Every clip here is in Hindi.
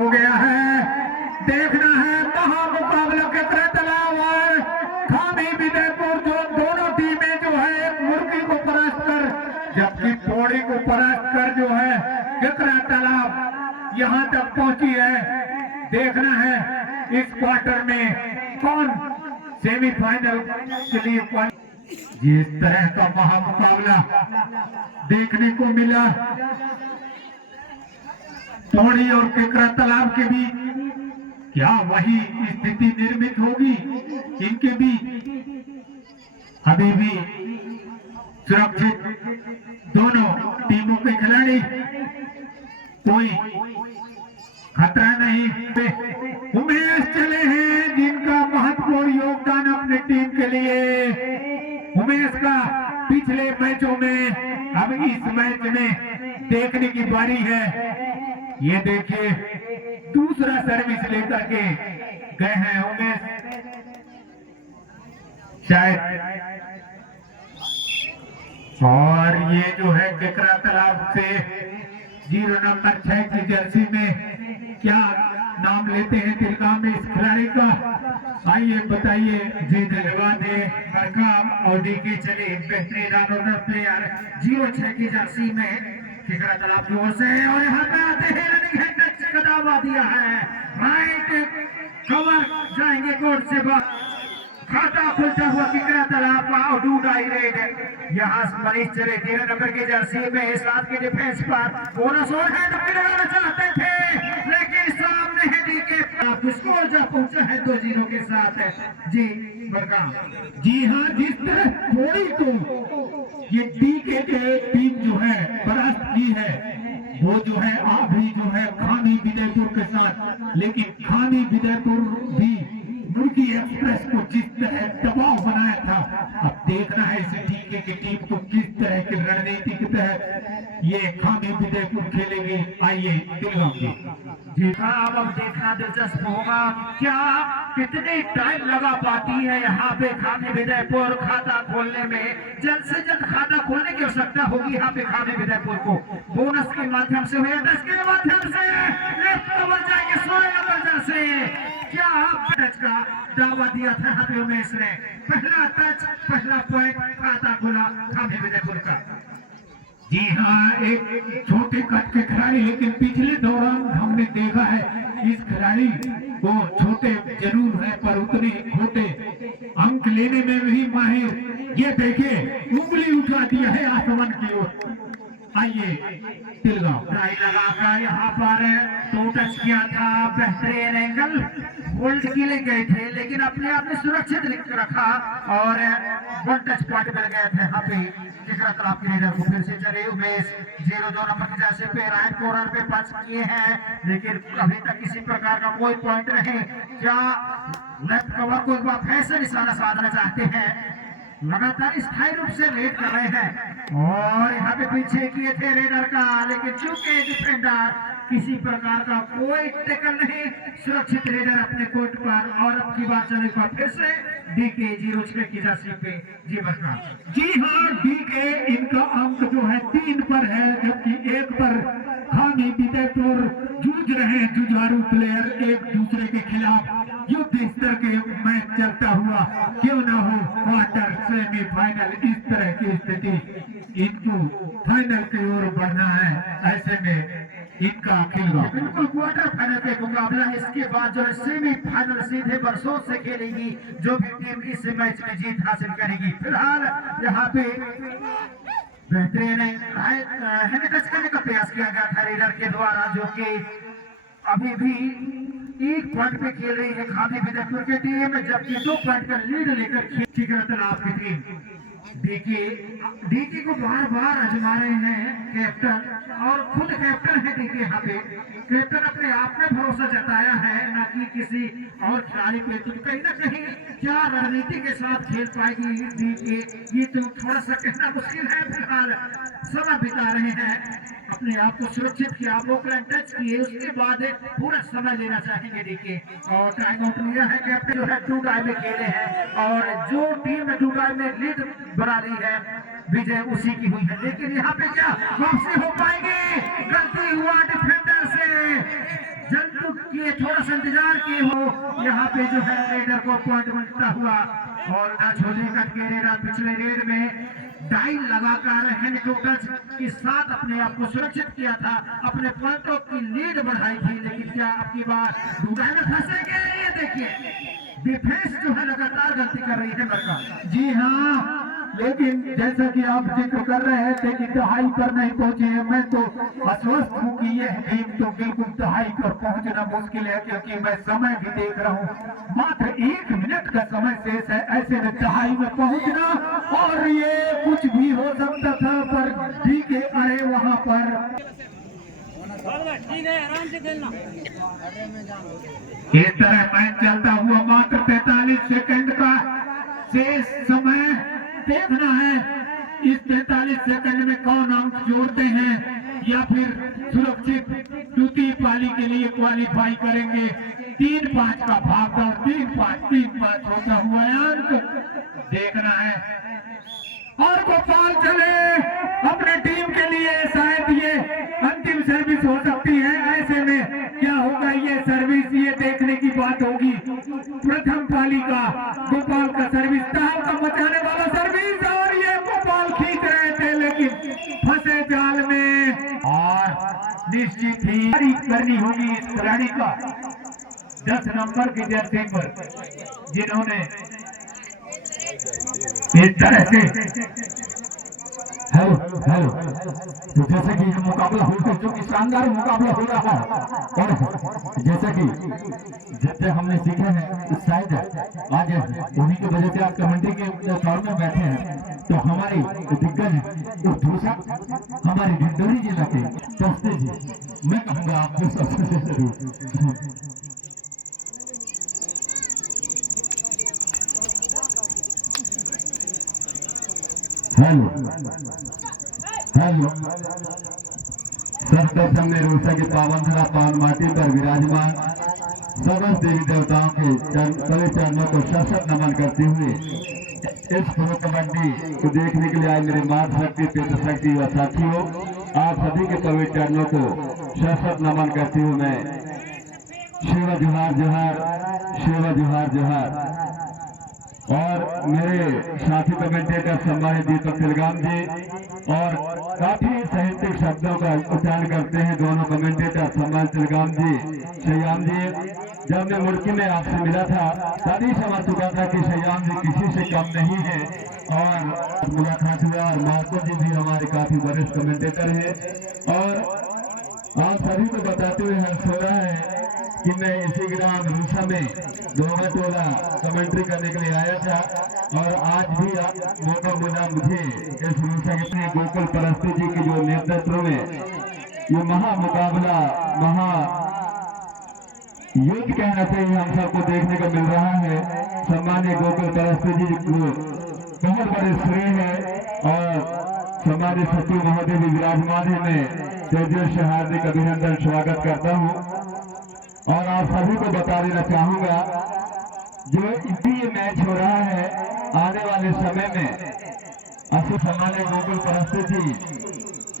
हो गया है। देखना है महामुकाबला कितना तालाब और खामी विजयपुर जो दोनों टीमें जो है मुर्गी को परास्त कर जबकि पौड़ी को परास्त कर जो है कितना तालाब यहाँ तक पहुंची है। देखना है इस क्वार्टर में कौन सेमीफाइनल के लिए जिस तरह का महामुकाबला देखने को मिला पौड़ी और केकरा तालाब के बीच, क्या वही स्थिति निर्मित होगी इनके बीच? अभी भी सुरक्षित दोनों टीमों के खिलाड़ी, कोई खतरा नहीं। उमेश चले हैं जिनका महत्वपूर्ण योगदान अपने टीम के लिए। उमेश का पिछले मैचों में अब इस मैच में देखने की बारी है। ये देखिए दूसरा सर्विस लेकर के गए हैं उमेश, शायद। और ये जो है केकरा तालाब से 0 नंबर 6 की जर्सी में क्या नाम लेते हैं तिलगाम में इस खिलाड़ी का, आइए बताइए। जी धन्यवाद है बरकाम और डीके चले बेहतरीन ऑलराउंडर प्लेयर 06 की जर्सी में केकरा तालाब की ओर से। और यहाँ पे आते हैं रनिंग हेड टच का दावा दिया है, राइट कवर जाएंगे कोर्ट से बाहर। खाता खुलता हुआ केकरा तालाब का आउट रेड यहाँ मनीष चले 13 नंबर की जर्सी में इस रात के डिफेंस पर बोनस और है लगाना चाहते थे लेकिन सामने है डीके स्कोर जब पहुंचा है 2-0 के साथ। जी बरकाम। जी हाँ, जिस तरह थोड़ी को ये डीके के टीम जो है परास्त की है वो जो है अभी जो है खानी विजयपुर के साथ, लेकिन खानी विजयपुर भी मुर्गी एक्सप्रेस को जिस तरह दबाव बनाया था, अब देखना है इस डीके की टीम को किस तरह की रणनीति के तहत ये खानी विजयपुर खेलेगी। आइए दिलगाम जी हाँ, अब देखना दिलचस्प होगा क्या कितने टाइम लगा पाती है यहाँ पे खाने विजयपुर खाता खोलने में। जल्द से जल्द खाता खोलने की आवश्यकता होगी यहाँ पे खाने विजयपुर को। बोनस के माध्यम से हुए टच के माध्यम से लेफ्ट कवर जाएंगे 16 नंबर से। क्या टच का दावा दिया था यहाँ पे उमेश ने, पहला टच पहला पॉइंट खाता खुला खाने विजयपुर का। जी हाँ, एक छोटे कद के खिलाड़ी, लेकिन पिछले दौरान हमने देखा है इस खिलाड़ी को छोटे जरूर है पर उतने छोटे अंक लेने में भी माहिर। ये देखिए उंगली उठा दिया है आसमान की ओर। आइए तिलगाम लगाकर यहाँ पर 2 टच किया था, बेहतरीन एंगल होल्ड के लिए गए थे लेकिन अपने आप में सुरक्षित रखा और 1 टच पॉइंट मिल गया था यहाँ पे केकरा तालाब के लीडर को। फिर से चले उमेश 0-2 नंबर की जैसे पे राइट कॉर्नर पे पंच किए हैं लेकिन अभी तक किसी प्रकार का कोई पॉइंट नहीं। क्या लेफ्ट कवर को एक बार फिर से निशाना साधना चाहते हैं, लगातार स्थायी रूप से रेड कर रहे हैं और यहाँ पे पीछे किए थे रेडर का लेकिन चूंकि डिफेंडर किसी प्रकार का कोई टेकल नहीं, सुरक्षित रेडर अपने कोर्ट पर। और अब की बात चले फिर से डीके 06 की जर्सी पे। जी बरका। जी हाँ, डीके इनका अंक जो है 3 पर है जबकि 1 पर खानी विजयपुर जूझ रहे हैं जुझारू प्लेयर एक दूसरे के खिलाफ। युद्ध स्तर के मैच चलता हुआ क्यों ना हो, क्वार्टर सेमीफाइनल इस तरह की स्थिति, इनको फाइनल की ओर बढ़ना है। ऐसे में इनका खिलवा बिल्कुल क्वार्टर फाइनल के मुकाबला इसके बाद जो है सेमीफाइनल सीधे बरसों से खेलेगी जो भी टीम इस मैच में जीत हासिल करेगी। फिलहाल यहाँ पे बेहतरीन हैंड टच करने का प्रयास किया गया था रेडर के द्वारा जो कि अभी भी 1 पॉइंट पे खेल रही है खाने विजयपुर की टीम, जबकि 2 पॉइंट का लीड लेकर केकरा तालाब की टीम। डीके को बार बार आजमा रहे हैं कैप्टन, और खुद कैप्टन है डीके। यहाँ पे कैप्टन अपने आप में भरोसा जताया है ना कि किसी और खिलाड़ी पे। तो कहीं ना कहीं क्या रणनीति के साथ खेल पाएगी डीके, ये तो थोड़ा सा कहना मुश्किल है। फिलहाल समय बिता रहे हैं, अपने आप को सुरक्षित किया, वोकलैंड टच किए, उसके बाद पूरा समय लेना चाहेंगे डीके। और टाइम आउट लिया है कैप्टन जो है 2 टाइम में खेले हैं और जो टीम 2 टाइम में लीड बना रही है विजय उसी की हुई है। लेकिन यहाँ पे क्या वापसी हो पाएगी, गलती हुआ डिफेंडर से, जंतु किए, थोड़ा सा इंतजार किए हो, यहाँ पे जो है रेडर को पॉइंट मिलता हुआ। और छोटे कट के रेडर पिछले रेड में डाइल लगाकर हैंड टू टच के साथ अपने आप को सुरक्षित किया था, अपने पॉइंटों की लीड बढ़ाई थी। लेकिन क्या अब की बार डूडाई में फंसेंगे? ये देखिए डिफेंस जो है लगातार गलती कर रही है मरका। जी हाँ, लेकिन जैसा कि आप जिक्र कर रहे थे कि दहाई पर नहीं पहुंचे हैं, मैं तो आश्वस्त हूँ कि यह टीम तो बिल्कुल दहाई पर पहुंचना मुश्किल है, क्योंकि मैं समय भी देख रहा हूँ, मात्र 1 मिनट का समय शेष है। ऐसे में दहाई में पहुंचना, और ये कुछ भी हो सकता था, पर जी के अरे वहां पर इस तरह मैच चलता हुआ मात्र 43 सेकंड का शेष समय देखना है। इस 43 सेकंड में कौन अंक जोड़ते हैं या फिर सुरक्षित द्वितीय पाली के लिए क्वालिफाई करेंगे। 3-5 का भागदौड़, 3-5 होता हुआ अंक देखना है। और गोपाल चले अपने टीम के लिए, शायद ये अंतिम सर्विस हो सकती है। ऐसे में क्या होगा ये सर्विस, ये देखने की बात होगी। प्रथम पाली का गोपाल का सर्विस, तहलका मचाने वाला सर्विस, और ये गोपाल खींच रहे थे लेकिन फंसे जाल में। और निश्चित ही करनी होगी इस खिलाड़ी का 10 नंबर के जर्सी पर, जिन्होंने इस तरह से हेलो तो जैसे कि ये मुकाबला होगा, जो कि शानदार मुकाबला हो रहा है, और जैसे कि जितने हमने सीखे हैं शायद आज उन्हीं की वजह से आज कमेंट्री के दौर में बैठे हैं। तो हमारी दिग्गज और दूसरा हमारे डिंडोरी जिला के दस्ते जी, मैं कहूँगा आपको सबसे जरूर हेलो सर्वप्रथम में रूसा की पावन धरा पावन माटी पर विराजमान समस्त देवी देवताओं के तले चरणों को शत नमन करते हुए इस प्रो कबड्डी को देखने के लिए आए मेरे मात शक्ति पितृ शक्ति व साथियों, आप सभी के पवित्र चरणों को शत नमन करते हुए मैं शिवा जोहार जोहार, शिवा जोहार जोहार। और मेरे साथी कमेंटेटर सम्मानित दीपक तिलगाम जी, और काफी साहित्यिक शब्दों का उच्चारण करते हैं दोनों कमेंटेटर सम्मानित तिलगाम जी, श्याम जी। जब मैं मुर्की में आपसे मिला था तभी समझ चुका था कि श्याम जी किसी से कम नहीं है, और मुलाकात हुआ। और मार्को जी भी हमारे काफी वरिष्ठ कमेंटेटर हैं, और आप सभी को बताते हुए हर्ष हो रहा है कि मैं इसी ग्राम रूसा में दोगा टोला कमेंट्री करने के लिए आया था, और आज भी मौका मिला मुझे इस रूसा के गोकुल परस्ती जी के जो नेतृत्व में ये महा मुकाबला, महा युद्ध कहना चाहिए हम सबको देखने को मिल रहा है। सम्मान्य गोकुल परस्ती जी को बहुत बड़े श्रेय है, और सम्मान्य सचिव महोदय भी विराजमान है। मैं तेजस से हार्दिक अभिनंदन स्वागत करता हूँ, और आप सभी को बता देना चाहूंगा जो ये मैच हो रहा है आने वाले समय में असु सम्मान्य गोकुल परस्ती जी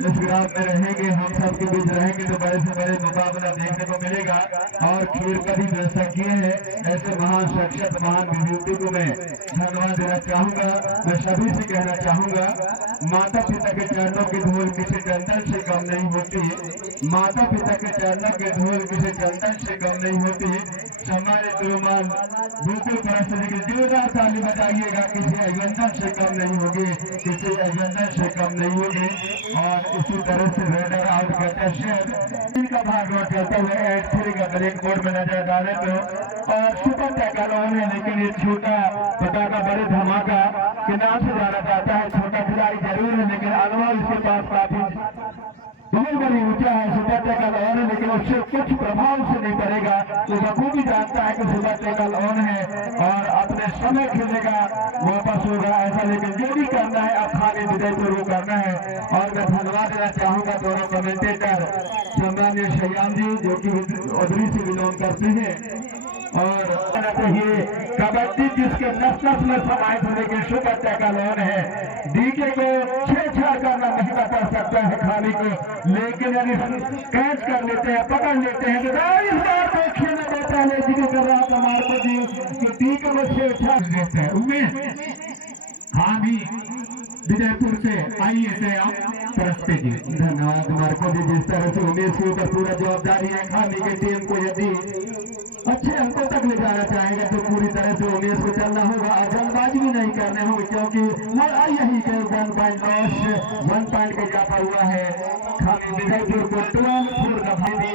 इस ग्राम में रहेंगे, हम सबके बीच रहेंगे तो बड़े से बड़े मुकाबला देखने को मिलेगा। और खीर का भी व्यवस्था किए हैं। ऐसे महान शख्सियत, महान विभूति को मैं धन्यवाद देना चाहूंगा। मैं सभी से कहना चाहूंगा, माता पिता के चरणों की धूल किसी चंदन से कम नहीं होती। माता पिता के चरणों की धूल किसी चंदन से कम नहीं होती। हमारे गुरुमान गोकुल परस्ती की जोरदार ताली बजाइएगा, किसी अभिनंदन से कम नहीं होगी, किसी अभिनंदन से कम नहीं होगी। और इसी तरह से रेडर आउट करते शेयर इनका भाग चलते हुए 8-3 का ब्रेक बोर्ड में नजर डाले तो, और सुपर टैकल ऑन है, लेकिन ये छोटा पटाखा बड़े धमाका के नाम से जाना जाता है। छोटा खिलाड़ी जरूर है, लेकिन अनुभव इसके पास काफी बहुत बड़ी ऊंचा है। सुपर टैकल ऑन है, लेकिन उससे कुछ प्रभाव से नहीं पड़ेगा। तो बखूबी भी जानता है कि सुपर टैकल ऑन है और अपने समय खेलेगा, वापस होगा ऐसा। लेकिन जो भी करना है अब खाली विजय को वो करना है। और मैं धन्यवाद देना चाहूंगा दोनों कमेंटेटर सम्मान्य श्याम जी, जो कि उधरी से बिलोंग करते हैं। और चाहिए कबड्डी जिसके नस नस में समाहित होने के सुपर टैकल ऑन है। डीके को छेड़छाड़ करना महंगा पड़ सकता है खाली को, लेकिन यदि कैच कर लेते हैं, पकड़ लेते हैं तो इस बार देखिए में हामी विजयपुर से आइए से आप परस्ते जी। धन्यवाद मार्को जी, जिस तरह से उमेश के ऊपर पूरा जवाबदारी है खामी की टीम को यदि अच्छे अंकों तक ले जाना चाहेंगे तो पूरी तरह से उमेश को चलना होगा और जल्दबाजी भी नहीं करने होंगे, क्योंकि यही के 1 पॉइंट लॉस 1 पॉइंट का इजाफा हुआ है खामी विजयपुर को 12 का भारी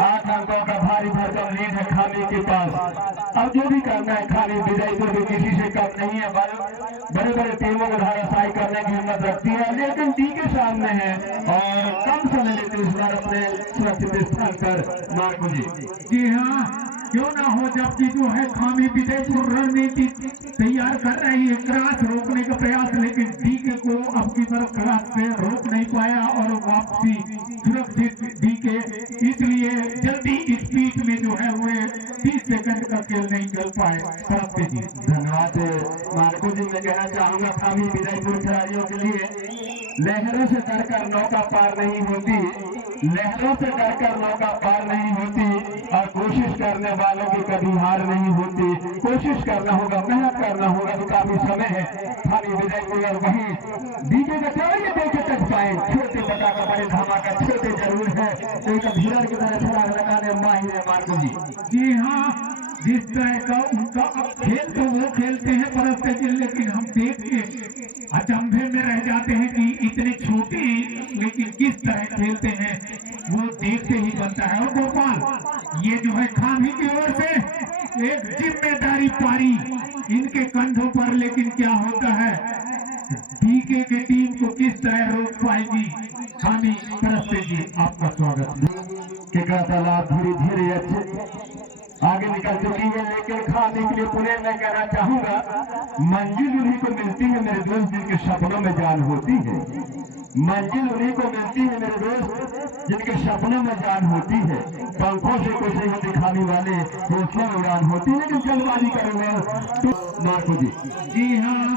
8 अंकों का भारी भरकम लीड है खामी के पास। अब जो भी करना है खामी विजयपुर भी किसी से कम नहीं है, बड़े बड़े टीमों को धाराशायी करने की हिम्मत रखती है, लेकिन टी के सामने है और कम समय लेते इस बार अपने सुरक्षित स्थान पर मार्को जी। जी हाँ, क्यों ना हो, जबकि जो है खामी विजयपुर रणनीति तैयार कर रही है क्रॉस रोकने का प्रयास, लेकिन डीके को अब की तरफ क्रॉस से रोक नहीं पाया और वापसी सुरक्षित डीके, इसलिए जल्दी इस बीच में जो है वो 30 सेकंड का खेल नहीं खेल पाए। परस्ते जी धन्यवाद मार्को जी। मैं कहना चाहूंगा खामी विजयपुर खिलाड़ियों के लिए लहरों से डरकर नौका पार नहीं होती, लहरों से डरकर नौका पार नहीं होती और कोशिश करने वालों की कभी हार नहीं होती। कोशिश करना होगा, मेहनत करना होगा, तो काफी समय है खाली विजयपुर और वहीं डीके का चौड़े देखे तक पाए छोटे बटा का बड़े धमाका छोटे जरूर है, तो एक धीरज की तरह छलांग लगाने माहिर है मार्को जी। जी हाँ, जिस तरह का उनका अब खेल तो वो खेलते हैं परस्ते जी, लेकिन हम देख के अचंभे में रह जाते हैं कि इतने छोटे लेकिन किस तरह खेलते हैं, वो देखते ही बनता है। और गोपाल, ये जो है खामी की ओर से एक जिम्मेदारी पारी इनके कंधों पर, लेकिन क्या होता है डीके की टीम को किस तरह रोक पाएगी खामी। परस्ते जी आपका स्वागत। केकड़ा तालाब धीरे धीरे अच्छे आगे निकल चुकी है, लेकिन खाने के लिए पुणे मैं कहना चाहूंगा मंजिल उन्हीं को मिलती है मेरे दोस्त जिनके सपनों में जान होती है, मंजिल उन्हीं को मिलती है मेरे दोस्त जिनके सपनों में जान होती है। पंखों से कुछ नहीं दिखाने वाले हौसलों में उड़ान होती है, लेकिन जल्दबाजी करेंगे तो मार्को जी। जी हाँ,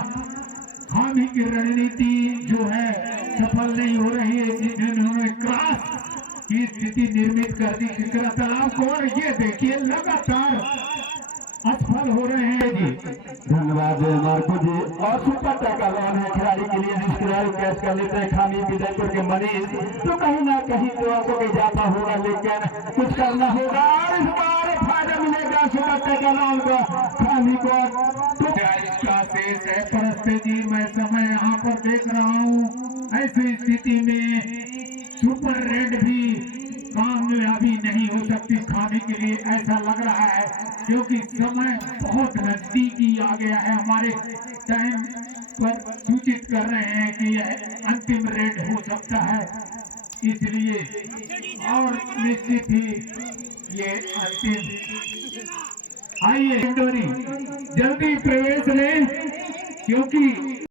खामी की रणनीति जो है सफल नहीं हो रही है, जिन्होंने क्रॉस की स्थिति निर्मित कर दी केकड़ा तालाब को, और ये देखिए लगातार असफल हो रहे हैं जी। धन्यवाद मार्को जी। और सुपर टैकल ऑन है खिलाड़ी के लिए, जिस खिलाड़ी कैच कर लेते हैं खामी विजयपुर के मनीष, तो कहीं ना कहीं तो अंकों का इजाफा होगा, लेकिन कुछ करना होगा और इस बार फायदा मिलेगा सुपर टैकल ऑन को खामी को। तो इसका शेष है परस्ते जी, मैं समय यहाँ पर देख रहा हूँ, ऐसी स्थिति में सुपर रेड भी कामयाबी नहीं हो सकती खामी के लिए, ऐसा लग रहा है, क्योंकि समय बहुत नजदीकी आ गया है। हमारे टाइम पर सूचित कर रहे हैं कि यह अंतिम रेड हो सकता है, इसलिए और निश्चित ही ये अंतिम। आइए जल्दी प्रवेश लें, क्योंकि